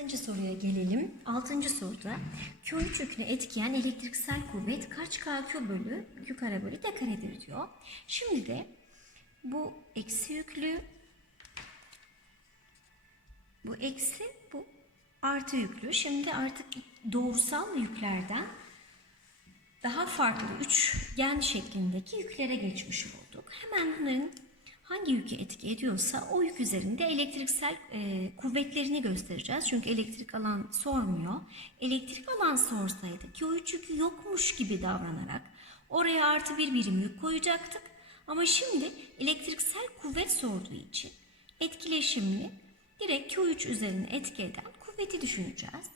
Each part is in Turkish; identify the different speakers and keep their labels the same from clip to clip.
Speaker 1: Altıncı soruya gelelim. Altıncı soruda Q3 yüküne etkiyen elektriksel kuvvet kaç KQ bölü Q kare bölü D karedir diyor. Şimdi de bu eksi yüklü bu eksi bu artı yüklü. Şimdi artık doğrusal yüklerden daha farklı üçgen şeklindeki yüklere geçmiş olduk. Hemen bunların hangi yükü etki ediyorsa o yük üzerinde elektriksel e, kuvvetlerini göstereceğiz. Çünkü elektrik alan sormuyor. Elektrik alan sorsaydı ki o üç yükü yokmuş gibi davranarak oraya artı bir birim yük koyacaktık. Ama şimdi elektriksel kuvvet sorduğu için etkileşimli direkt Q3 üzerine etki eden kuvveti düşüneceğiz.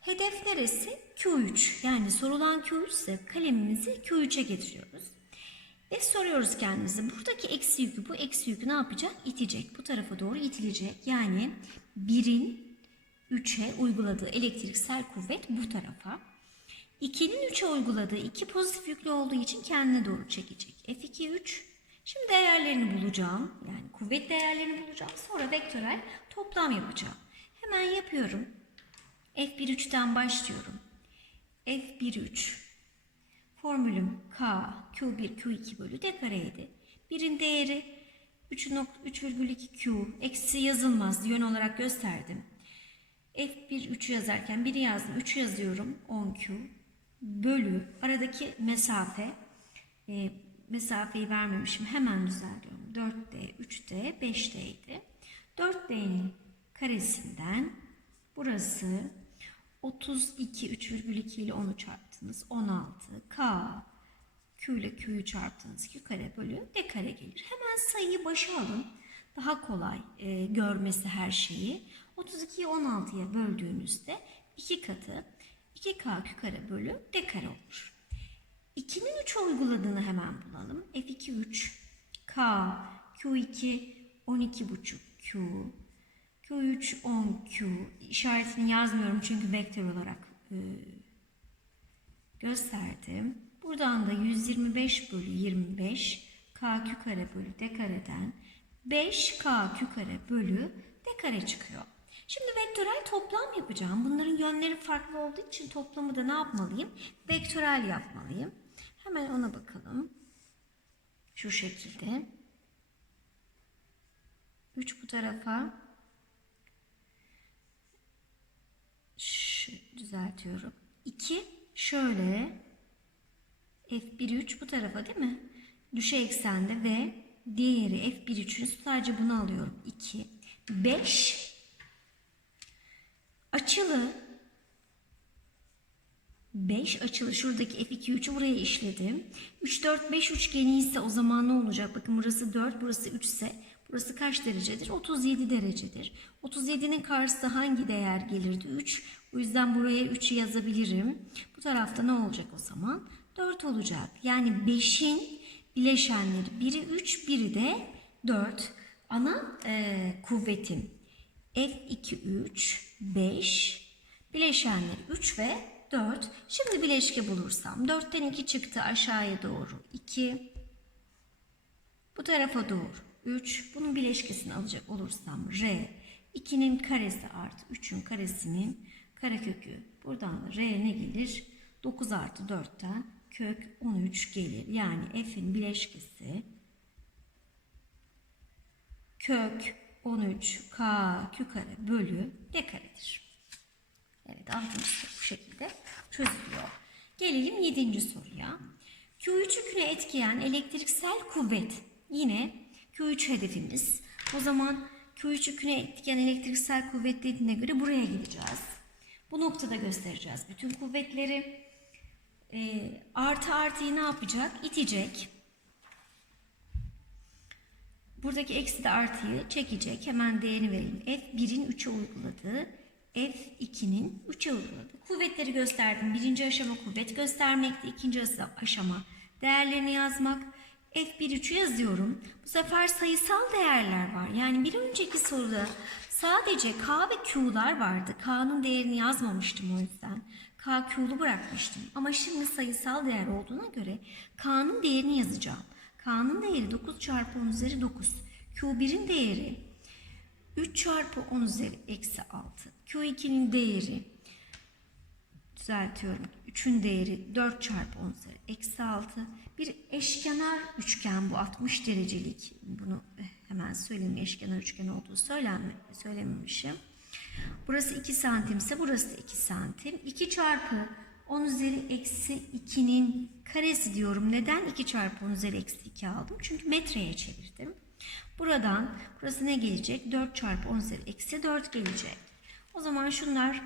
Speaker 1: Hedef neresi? Q3. Yani sorulan Q3 ise kalemimizi Q3'e getiriyoruz. Ve soruyoruz kendimize buradaki eksi yükü bu eksi yükü ne yapacak? İtecek. Bu tarafa doğru itilecek. Yani 1'in 3'e uyguladığı elektriksel kuvvet bu tarafa. 2'nin 3'e uyguladığı 2 pozitif yüklü olduğu için kendine doğru çekecek. F2 3. Şimdi değerlerini bulacağım. Yani kuvvet değerlerini bulacağım. Sonra vektörel toplam yapacağım. Hemen yapıyorum. F1 3'ten başlıyorum. F1 3 Formülüm K, Q1, Q2 bölü D kareydi. Birin değeri 3.3,2 Q. Eksi yazılmaz. Yön olarak gösterdim. F1 3'ü yazarken 1'i yazdım. 3'ü yazıyorum. 10 Q. Bölü aradaki mesafe. E, mesafeyi vermemişim. Hemen düzeltiyorum. 4D, 3D, 5D idi. 4D'nin karesinden burası 32 3,2 ile 10'u çarptınız. 16 K Q ile Q'yu çarptınız. Q kare bölü D kare gelir. Hemen sayıyı başa alın. Daha kolay e, görmesi her şeyi. 32'yi 16'ya böldüğünüzde 2 katı 2K Q kare bölü D kare olur. 2'nin 3'e uyguladığını hemen bulalım. F2 3 K Q2 12,5 Q Q3 10Q işaretini yazmıyorum çünkü vektör olarak e, gösterdim. Buradan da 125 bölü 25 KQ kare bölü D kareden 5 KQ kare bölü D kare çıkıyor. Şimdi vektörel toplam yapacağım. Bunların yönleri farklı olduğu için toplamı da ne yapmalıyım? Vektörel yapmalıyım. Hemen ona bakalım. Şu şekilde. 3 bu tarafa, Şu, düzeltiyorum. 2 şöyle F1 3 bu tarafa değil mi? Düşe eksende ve diğeri F1 3'ün sadece bunu alıyorum. 2 5 açılı 5 açılı şuradaki F2 3'ü buraya işledim. 3 4 5 üçgeni ise o zaman ne olacak? Bakın burası 4 burası 3 ise Burası kaç derecedir? 37 derecedir. 37'nin karşısı hangi değer gelirdi? 3. O yüzden buraya 3'ü yazabilirim. Bu tarafta ne olacak o zaman? 4 olacak. Yani 5'in bileşenleri biri 3, biri de 4. Ana e, kuvvetim F2, 3, 5. Bileşenleri 3 ve 4. Şimdi bileşke bulursam 4'ten 2 çıktı aşağıya doğru 2. Bu tarafa doğru 3. Bunun bileşkesini alacak olursam R 2'nin karesi artı 3'ün karesinin karekökü. Buradan da R ne gelir? 9 artı 4'ten kök 13 gelir. Yani F'in bileşkesi kök 13 K Q kare bölü D karedir. Evet altıncı soru bu şekilde çözülüyor. Gelelim yedinci soruya. Q3 yüküne etkileyen elektriksel kuvvet yine Q3 hedefimiz. O zaman Q3 yüküne etkileyen elektriksel kuvvet dediğine göre buraya gideceğiz. Bu noktada göstereceğiz bütün kuvvetleri. E, artı artıyı ne yapacak? İtecek. Buradaki eksi de artıyı çekecek. Hemen değerini verelim. F1'in 3'e uyguladığı, F2'nin 3'e uyguladığı. Kuvvetleri gösterdim. Birinci aşama kuvvet göstermekti. İkinci aşama değerlerini yazmak. F1 3'ü yazıyorum. Bu sefer sayısal değerler var. Yani bir önceki soruda sadece K ve Q'lar vardı. K'nın değerini yazmamıştım o yüzden. K Q'lu bırakmıştım. Ama şimdi sayısal değer olduğuna göre K'nın değerini yazacağım. K'nın değeri 9 çarpı 10 üzeri 9. Q1'in değeri 3 çarpı 10 üzeri eksi 6. Q2'nin değeri düzeltiyorum. 3'ün değeri 4 çarpı 10 üzeri eksi 6. Bir eşkenar üçgen bu 60 derecelik. Bunu eh, hemen söyleyeyim eşkenar üçgen olduğu söylenme, söylememişim. Burası 2 santimse burası da 2 santim. 2 çarpı 10 üzeri eksi 2'nin karesi diyorum. Neden 2 çarpı 10 üzeri eksi 2 aldım? Çünkü metreye çevirdim. Buradan burası ne gelecek? 4 çarpı 10 üzeri eksi 4 gelecek. O zaman şunlar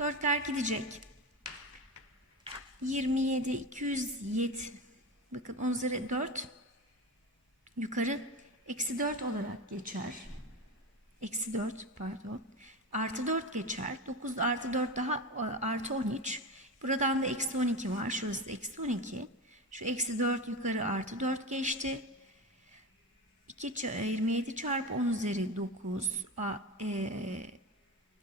Speaker 1: Dörtler gidecek. 27, 207. Bakın 10 üzeri 4. Yukarı eksi 4 olarak geçer. Eksi 4 pardon. Artı 4 geçer. 9 artı 4 daha e, artı 13. Buradan da eksi 12 var. Şurası eksi 12. Şu eksi 4 yukarı artı 4 geçti. 2 ça- 27 çarpı 10 üzeri 9 a, e,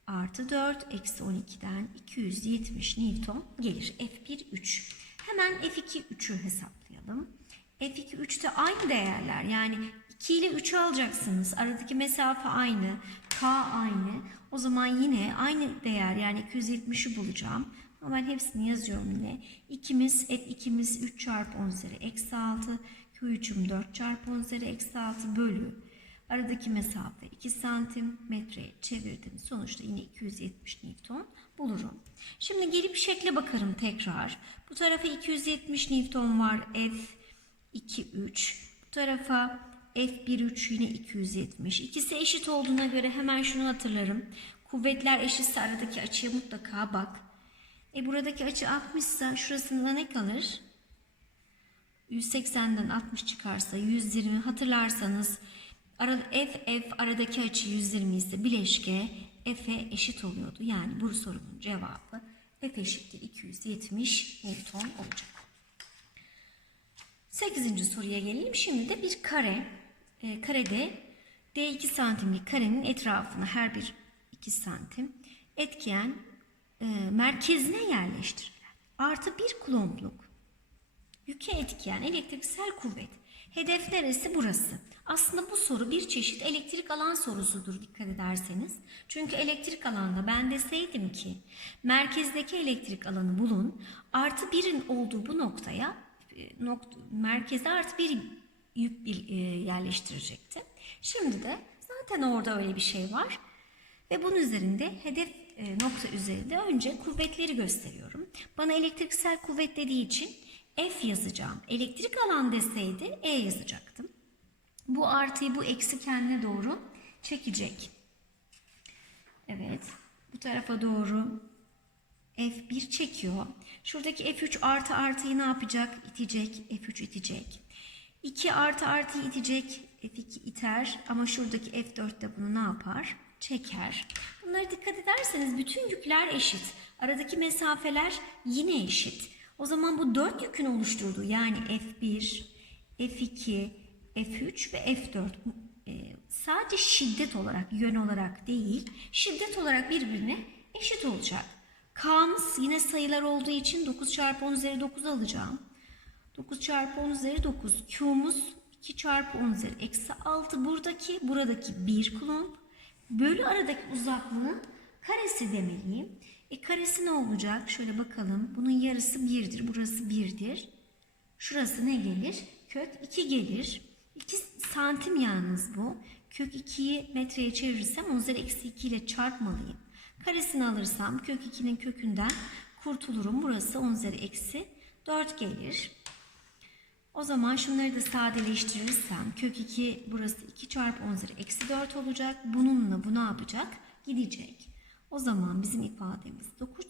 Speaker 1: artı 4 eksi 12'den 270 Newton gelir. F1 3. Hemen F2 3'ü hesaplayalım. F2 3'te aynı değerler yani 2 ile 3'ü alacaksınız. Aradaki mesafe aynı. K aynı. O zaman yine aynı değer yani 270'i bulacağım. Ama ben hepsini yazıyorum yine. İkimiz F2'miz 3 çarpı 10 üzeri eksi 6. Q3'üm 4 çarpı 10 üzeri eksi 6 bölü Aradaki mesafe 2 santim çevirdim. Sonuçta yine 270 Newton bulurum. Şimdi gelip şekle bakarım tekrar. Bu tarafa 270 Newton var. F 2 3. Bu tarafa F 1 3 yine 270. İkisi eşit olduğuna göre hemen şunu hatırlarım. Kuvvetler eşitse aradaki açıya mutlaka bak. E buradaki açı 60 ise şurasında ne kalır? 180'den 60 çıkarsa 120 hatırlarsanız arada f f aradaki açı 120 ise bileşke f'e eşit oluyordu. Yani bu sorunun cevabı f eşittir 270 Newton olacak. 8. soruya gelelim. Şimdi de bir kare. E, karede D2 santimlik karenin etrafına her bir 2 santim etkiyen e, merkezine yerleştirilen artı bir kulombluk Yüke etkiyen elektriksel kuvvet. Hedef neresi? Burası. Aslında bu soru bir çeşit elektrik alan sorusudur dikkat ederseniz. Çünkü elektrik alanda ben deseydim ki merkezdeki elektrik alanı bulun artı birin olduğu bu noktaya e, nokta, merkeze artı bir yük e, yerleştirecekti. Şimdi de zaten orada öyle bir şey var. Ve bunun üzerinde hedef e, nokta üzerinde önce kuvvetleri gösteriyorum. Bana elektriksel kuvvet dediği için F yazacağım. Elektrik alan deseydi E yazacaktım. Bu artıyı bu eksi kendine doğru çekecek. Evet. Bu tarafa doğru F1 çekiyor. Şuradaki F3 artı artıyı ne yapacak? İtecek. F3 itecek. 2 artı artıyı itecek. F2 iter. Ama şuradaki F4 de bunu ne yapar? Çeker. Bunlara dikkat ederseniz bütün yükler eşit. Aradaki mesafeler yine eşit. O zaman bu dört yükün oluşturduğu yani F1, F2, F3 ve F4 e, sadece şiddet olarak, yön olarak değil, şiddet olarak birbirine eşit olacak. K'mız yine sayılar olduğu için 9 çarpı 10 üzeri 9 alacağım. 9 çarpı 10 üzeri 9. Q'muz 2 çarpı 10 üzeri eksi 6. Buradaki, buradaki 1 kulomb. Bölü aradaki uzaklığın karesi demeliyim. E karesi ne olacak? Şöyle bakalım. Bunun yarısı 1'dir. Burası 1'dir. Şurası ne gelir? Kök 2 gelir. 2 santim yalnız bu. Kök 2'yi metreye çevirirsem 10 üzeri eksi 2 ile çarpmalıyım. Karesini alırsam kök 2'nin kökünden kurtulurum. Burası 10 üzeri eksi 4 gelir. O zaman şunları da sadeleştirirsem kök 2 burası 2 çarpı 10 üzeri eksi 4 olacak. Bununla bu ne yapacak? Gidecek. O zaman bizim ifademiz 9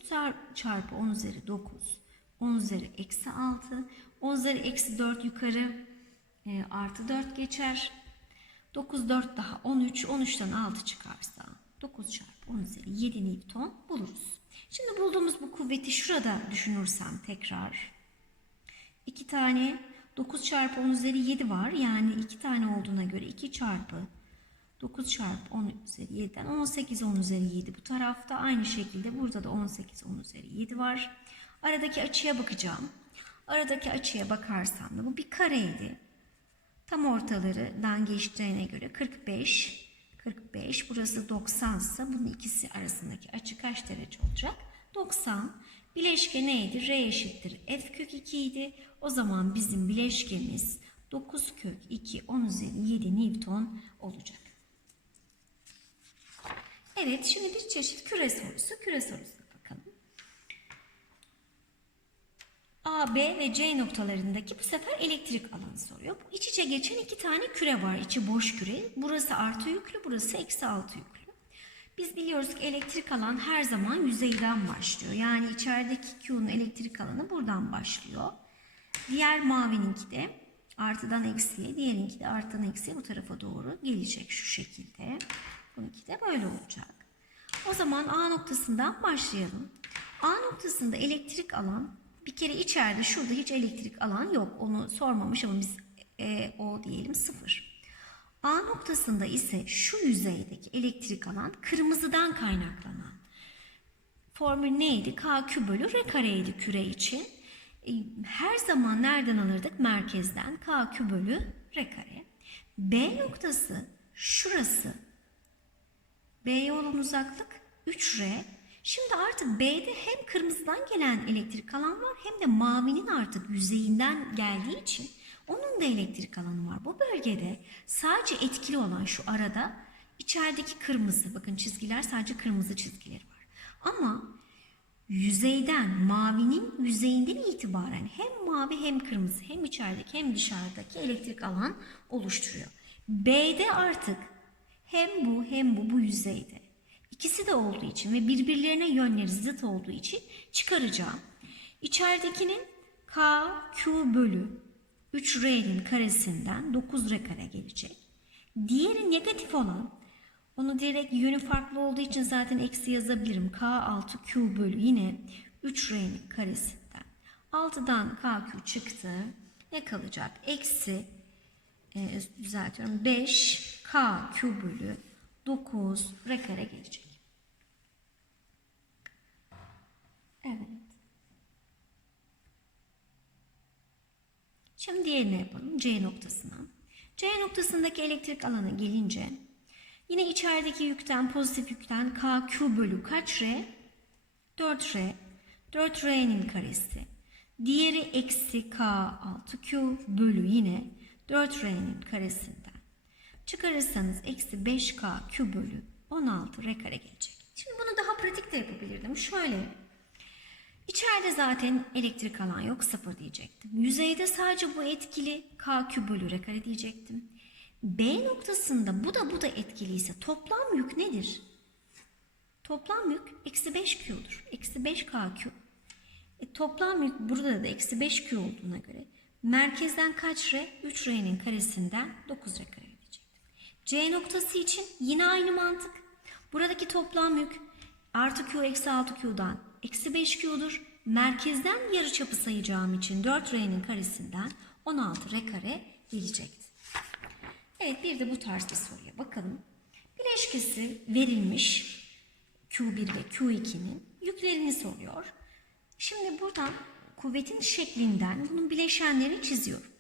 Speaker 1: çarpı 10 üzeri 9, 10 üzeri eksi 6, 10 üzeri eksi 4 yukarı e, artı 4 geçer. 9 4 daha 13, 13'ten 6 çıkarsa 9 çarpı 10 üzeri 7 Newton buluruz. Şimdi bulduğumuz bu kuvveti şurada düşünürsem tekrar. 2 tane 9 çarpı 10 üzeri 7 var. Yani 2 tane olduğuna göre 2 çarpı 9 çarpı 10 üzeri 7'den 18 10 üzeri 7 bu tarafta. Aynı şekilde burada da 18 10 üzeri 7 var. Aradaki açıya bakacağım. Aradaki açıya bakarsam da bu bir kareydi. Tam ortalarından geçtiğine göre 45, 45. Burası 90 ise bunun ikisi arasındaki açı kaç derece olacak? 90. Bileşke neydi? R eşittir F kök 2 idi. O zaman bizim bileşkemiz 9 kök 2 10 üzeri 7 Newton olacak. Evet şimdi bir çeşit küre sorusu. Küre sorusuna bakalım. A, B ve C noktalarındaki bu sefer elektrik alanı soruyor. Bu iç içe geçen iki tane küre var. İçi boş küre. Burası artı yüklü, burası eksi altı yüklü. Biz biliyoruz ki elektrik alan her zaman yüzeyden başlıyor. Yani içerideki Q'nun elektrik alanı buradan başlıyor. Diğer mavininki de artıdan eksiye, diğerinki de artıdan eksiye bu tarafa doğru gelecek şu şekilde. Bununki de böyle olacak. O zaman A noktasından başlayalım. A noktasında elektrik alan bir kere içeride şurada hiç elektrik alan yok. Onu sormamış ama biz e, o diyelim sıfır. A noktasında ise şu yüzeydeki elektrik alan kırmızıdan kaynaklanan. Formül neydi? KQ bölü R kareydi küre için. E, Her zaman nereden alırdık? Merkezden KQ bölü R kare. B noktası şurası. B'ye olan uzaklık 3R. Şimdi artık B'de hem kırmızıdan gelen elektrik alan var hem de mavinin artık yüzeyinden geldiği için onun da elektrik alanı var. Bu bölgede sadece etkili olan şu arada içerideki kırmızı bakın çizgiler sadece kırmızı çizgileri var. Ama yüzeyden mavinin yüzeyinden itibaren hem mavi hem kırmızı hem içerideki hem dışarıdaki elektrik alan oluşturuyor. B'de artık hem bu hem bu bu yüzeyde. İkisi de olduğu için ve birbirlerine yönleri zıt olduğu için çıkaracağım. İçeridekinin K, Q bölü 3R'nin karesinden 9R kare gelecek. Diğeri negatif olan onu direkt yönü farklı olduğu için zaten eksi yazabilirim. K 6 Q bölü yine 3R'nin karesinden. 6'dan KQ çıktı. Ne kalacak? Eksi e, düzeltiyorum. 5 K Q bölü 9 R kare gelecek. Evet. Şimdi diğerini yapalım. C noktasına. C noktasındaki elektrik alanı gelince yine içerideki yükten pozitif yükten KQ bölü kaç R? 4R. 4R'nin karesi. Diğeri eksi K6Q bölü yine 4R'nin karesinden. Çıkarırsanız eksi 5K bölü 16 R kare gelecek. Şimdi bunu daha pratik de yapabilirdim. Şöyle İçeride zaten elektrik alan yok sıfır diyecektim. Yüzeyde sadece bu etkili KQ bölü R kare diyecektim. B noktasında bu da bu da etkiliyse toplam yük nedir? Toplam yük eksi 5Q'dur. Eksi 5KQ. E, toplam yük burada da eksi 5Q olduğuna göre merkezden kaç R? 3R'nin karesinden 9R kare. C noktası için yine aynı mantık. Buradaki toplam yük artı Q eksi 6Q'dan eksi 5Q'dur. Merkezden yarıçapı sayacağım için 4R'nin karesinden 16R kare gelecektir. Evet bir de bu tarz bir soruya bakalım. Bileşkesi verilmiş Q1 ve Q2'nin yüklerini soruyor. Şimdi buradan kuvvetin şeklinden bunun bileşenlerini çiziyorum.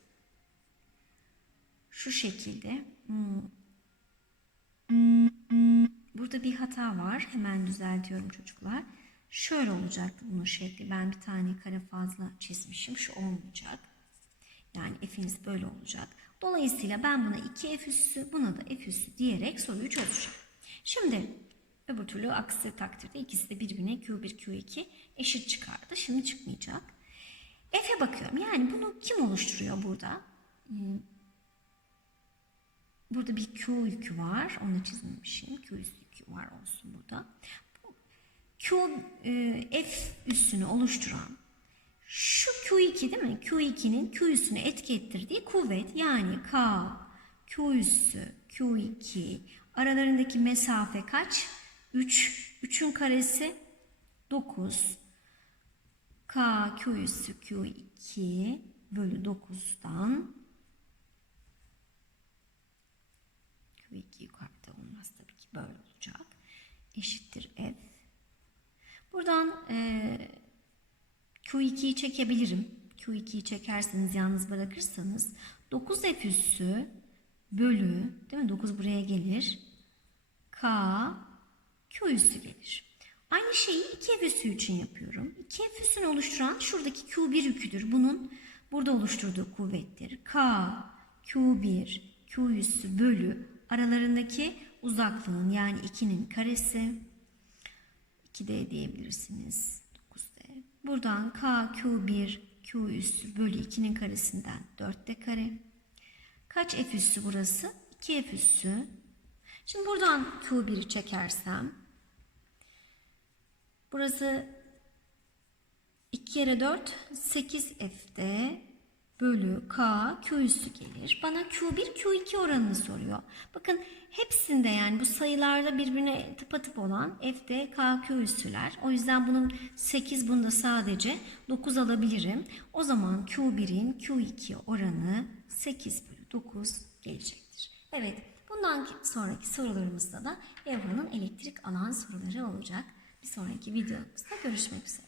Speaker 1: Şu şekilde. Hmm. Burada bir hata var. Hemen düzeltiyorum çocuklar. Şöyle olacaktı bunun şekli. Ben bir tane kare fazla çizmişim. Şu olmayacak. Yani f'iniz böyle olacak. Dolayısıyla ben buna 2f üssü, buna da f üssü diyerek soruyu çözeceğim. Şimdi öbür türlü aksi takdirde ikisi de birbirine q1, q2 eşit çıkardı. Şimdi çıkmayacak. F'e bakıyorum. Yani bunu kim oluşturuyor burada? Burada bir Q yükü var. Onu çizmemişim. Q yükü var olsun burada. Q e, F üssünü oluşturan şu Q2 değil mi? Q2'nin Q üssüne etki ettirdiği kuvvet yani K Q üssü Q2 aralarındaki mesafe kaç? 3. 3'ün karesi 9. K Q üssü Q2 bölü 9'dan Q2 yukarıda olmaz tabii ki böyle olacak. Eşittir F. Buradan e, Q2'yi çekebilirim. Q2'yi çekerseniz yalnız bırakırsanız 9 F üssü bölü değil mi? 9 buraya gelir. K Q üssü gelir. Aynı şeyi 2F üssü için yapıyorum. 2F üssünü oluşturan şuradaki Q1 yüküdür. Bunun burada oluşturduğu kuvvettir. K Q1 Q üssü bölü aralarındaki uzaklığın yani 2'nin karesi 2D diyebilirsiniz. 9D. Buradan K Q1 Q üssü bölü 2'nin karesinden 4D kare. Kaç F üssü burası? 2 F üssü. Şimdi buradan Q1'i çekersem burası 2 kere 4 8 F'de bölü K Q üssü gelir. Bana Q1 Q2 oranını soruyor. Bakın hepsinde yani bu sayılarda birbirine tıpatıp olan F'de K Q üssüler. O yüzden bunun 8 bunda sadece 9 alabilirim. O zaman Q1'in Q2 oranı 8 bölü 9 gelecektir. Evet bundan sonraki sorularımızda da Evra'nın elektrik alan soruları olacak. Bir sonraki videomuzda görüşmek üzere.